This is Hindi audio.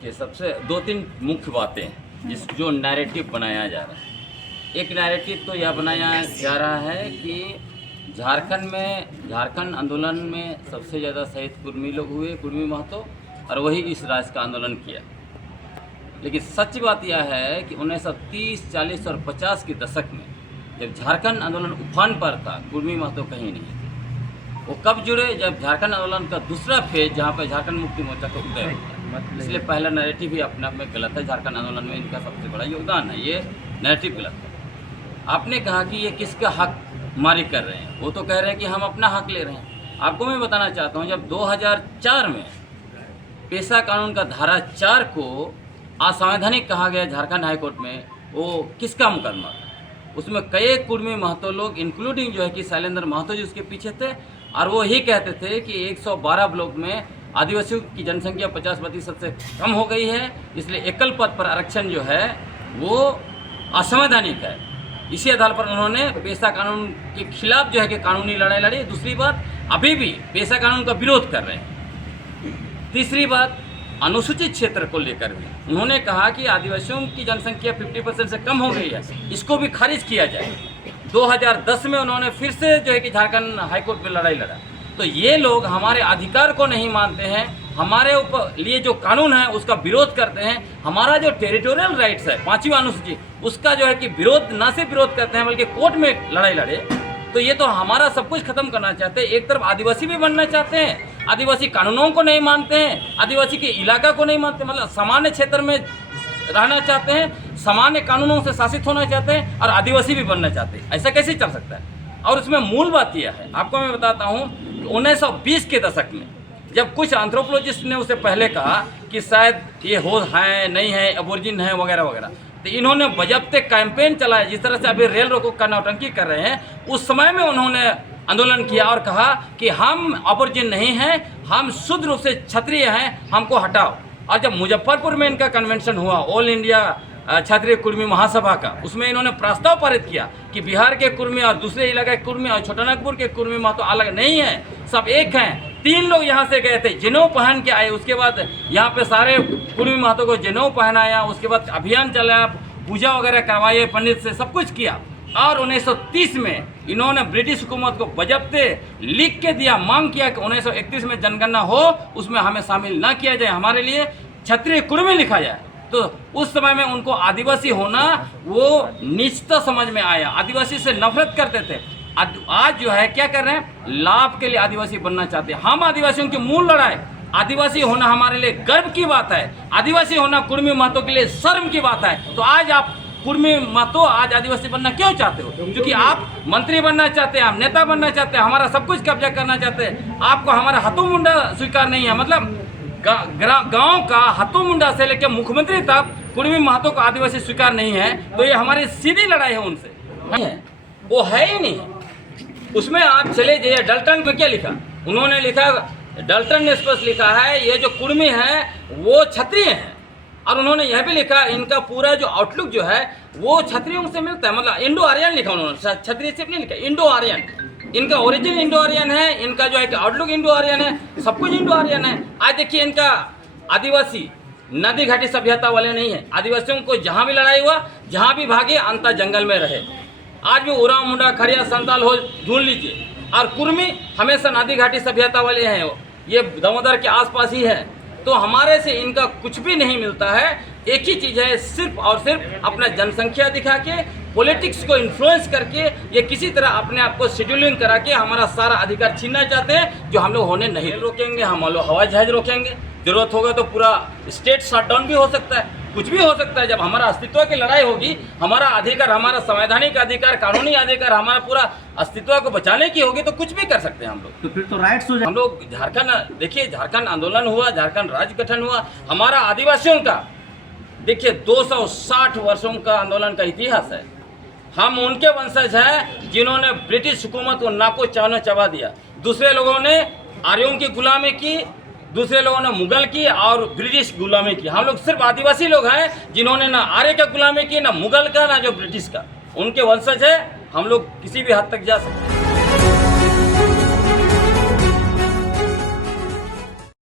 ये सबसे दो तीन मुख्य बातें हैं जो नैरेटिव बनाया जा रहा है। एक नैरेटिव तो यह बनाया जा रहा है कि झारखंड आंदोलन में सबसे ज़्यादा शहीद कुर्मी लोग हुए, कुर्मी महतो, और वही इस राज्य का आंदोलन किया। लेकिन सच बात यह है कि 1930, 40 और 50 के दशक में जब झारखंड आंदोलन उफान पर था, कुर्मी महतो कहीं नहीं थे। वो कब जुड़े? जब झारखंड आंदोलन का दूसरा फेज, जहाँ पर झारखंड मुक्ति मोर्चा का उदय हुआ। इसलिए पहला नैरेटिव ही अपने आप में गलत है। झारखंड आंदोलन में इनका सबसे बड़ा योगदान है, ये नैरेटिव गलत है। आपने कहा कि ये किसका हक मारी कर रहे हैं, वो तो कह रहे हैं कि हम अपना हक ले रहे हैं। आपको मैं बताना चाहता हूँ, जब 2004 में पेशा कानून का धारा 4 को असंवैधानिक कहा गया झारखंड हाईकोर्ट में, वो किसका मुकदमा था? उसमें कई कुर्मी महतो लोग, इंक्लूडिंग जो है कि शैलेंद्र महतो जी उसके पीछे थे, और वो ही कहते थे कि 112 ब्लॉक में आदिवासियों की जनसंख्या 50% से कम हो गई है, इसलिए एकल पद पर आरक्षण जो है वो असंवैधानिक है। इसी आधार पर उन्होंने पेशा कानून के खिलाफ जो है कि कानूनी लड़ाई लड़ी। दूसरी बात, अभी भी पेशा कानून का विरोध कर रहे हैं। तीसरी बात, अनुसूचित क्षेत्र को लेकर भी उन्होंने कहा कि आदिवासियों की जनसंख्या 50% से कम हो गई है, इसको भी खारिज किया जाए। 2010 में उन्होंने फिर से जो है कि झारखंड हाईकोर्ट में लड़ाई लड़ा। तो ये लोग हमारे अधिकार को नहीं मानते हैं, हमारे ऊपर लिए जो कानून है उसका विरोध करते हैं। हमारा जो टेरिटोरियल राइट्स है 5वीं अनुसूची, उसका जो है कि विरोध न सिर्फ विरोध करते हैं बल्कि कोर्ट में लड़ाई लड़े। तो ये तो हमारा सब कुछ खत्म करना चाहते हैं। एक तरफ आदिवासी भी बनना चाहते हैं, आदिवासी कानूनों को नहीं मानते हैं, आदिवासी के इलाका को नहीं मानते, मतलब सामान्य क्षेत्र में रहना चाहते हैं, सामान्य कानूनों से शासित होना चाहते हैं, और आदिवासी भी बनना चाहते हैं। ऐसा कैसे चल सकता है? और उसमें मूल बात यह है, आपको मैं बताता हूँ, 1920 के दशक में जब कुछ एंथ्रोपोलॉजिस्ट ने उससे पहले कहा कि शायद ये हो है, नहीं है, एबोरिजिन है वगैरह वगैरह, तो इन्होंने बजब्ते कैंपेन चलाया। जिस तरह से अभी रेल रोको का नौटंकी कर रहे हैं, उस समय में उन्होंने आंदोलन किया और कहा कि हम एबोरिजिन नहीं हैं, हम शुद्ध रूप से क्षत्रिय हैं, हमको हटाओ। और जब मुजफ्फरपुर में इनका कन्वेंशन हुआ, ऑल इंडिया क्षत्रिय कुर्मी महासभा का, उसमें इन्होंने प्रस्ताव पारित किया कि बिहार के कुर्मी और दूसरे इलाके के कुर्मी और छोटानागपुर के कुर्मी महतो अलग नहीं है, सब एक हैं। 3 लोग यहाँ से गए थे, जनेऊ पहन के आए। उसके बाद यहाँ पे सारे कुर्मी महतो को जनेऊ पहनाया, उसके बाद अभियान चलाया, पूजा वगैरह करवाए पंडित से, सब कुछ किया। और 1930 में इन्होंने ब्रिटिश हुकूमत को बजब्ते लिख के दिया, मांग किया कि 1931 में जनगणना हो, उसमें हमें शामिल ना किया जाए, हमारे लिए क्षत्रिय कुर्मी लिखा जाए। तो उस समय में उनको आदिवासी होना वो नीचता समझ में आया, आदिवासी से नफरत करते थे। आज जो है क्या कर रहे हैं, लाभ के लिए आदिवासी बनना चाहते हैं। हम आदिवासियों की मूल लड़ाई, आदिवासी होना हमारे लिए गर्व की बात है, आदिवासी होना कुर्मी महतो के लिए शर्म की बात है। तो आज आप कुर्मी महतो आज आदिवासी बनना क्यों चाहते हो? क्योंकि आप मंत्री बनना चाहते हैं, आप नेता बनना चाहते हैं, हमारा सब कुछ कब्जा करना चाहते हैं। आपको हमारा हाथों मुंडा स्वीकार नहीं है, मतलब गांव का हाथों मुंडा से लेकर मुख्यमंत्री तक कुर्मी महतो को आदिवासी स्वीकार नहीं है। तो ये हमारी सीधी लड़ाई है उनसे, नहीं है, वो है ही नहीं। उसमें आप चले जाइए, डल्टन में क्या लिखा उन्होंने, लिखा डल्टन ने स्पष्ट लिखा है ये जो कुर्मी है वो क्षत्रिय हैं। और उन्होंने यह भी लिखा, इनका पूरा जो आउटलुक जो है वो क्षत्रियों से मिलता है, मतलब इंडो आर्यन लिखा उन्होंने, क्षत्रिय से नहीं लिखा, इंडो आर्यन। इनका ओरिजिन इंडो आर्यन है, इनका जो है कि आउटलुक इंडो आर्यन है, सब कुछ इंडो आर्यन है। आज देखिए, इनका आदिवासी नदी घाटी सभ्यता वाले नहीं है। आदिवासियों को जहाँ भी लड़ाई हुआ, जहाँ भी भागे, अंत जंगल में रहे। आज भी उराव मुंडा खरिया संताल हो ढूंढ लीजिए, और कुर्मी हमेशा नदी घाटी सभ्यता वाले हैं, ये दामोदर के आसपास ही है। तो हमारे से इनका कुछ भी नहीं मिलता है। एक ही चीज़ है, सिर्फ और सिर्फ अपना जनसंख्या दिखा के, पॉलिटिक्स को इन्फ्लुएंस करके, ये किसी तरह अपने आप को शेड्यूलिंग करा के हमारा सारा अधिकार छीनना चाहते हैं, जो हम लोग होने नहीं रोकेंगे। हम लोग हवाई जहाज रोकेंगे, जरूरत होगा तो पूरा स्टेट शटडाउन भी हो सकता है, कुछ भी हो सकता है। जब हमारा अस्तित्व की लड़ाई होगी, हमारा अधिकार, हमारा संवैधानिक अधिकार, कानूनी अधिकार, हमारा पूरा अस्तित्व को बचाने की होगी, तो कुछ भी कर सकते हैं हम लोग। तो फिर तो राइट्स हो जाए। हम लोग झारखंड, देखिए झारखंड आंदोलन हुआ, झारखंड राज्य गठन हुआ, हमारा आदिवासियों का देखिए 260 वर्षों का आंदोलन का इतिहास है। हम उनके वंशज हैं जिन्होंने ब्रिटिश हुकूमत को नाको चबा दिया। दूसरे लोगों ने आर्यों की गुलामी की, दूसरे लोगों ने मुगल की और ब्रिटिश गुलामी की। हम लोग सिर्फ आदिवासी लोग हैं जिन्होंने ना आर्य का गुलामी की, ना मुगल का, ना जो ब्रिटिश का। उनके वंशज है, हम लोग किसी भी हद तक जा सकते हैं।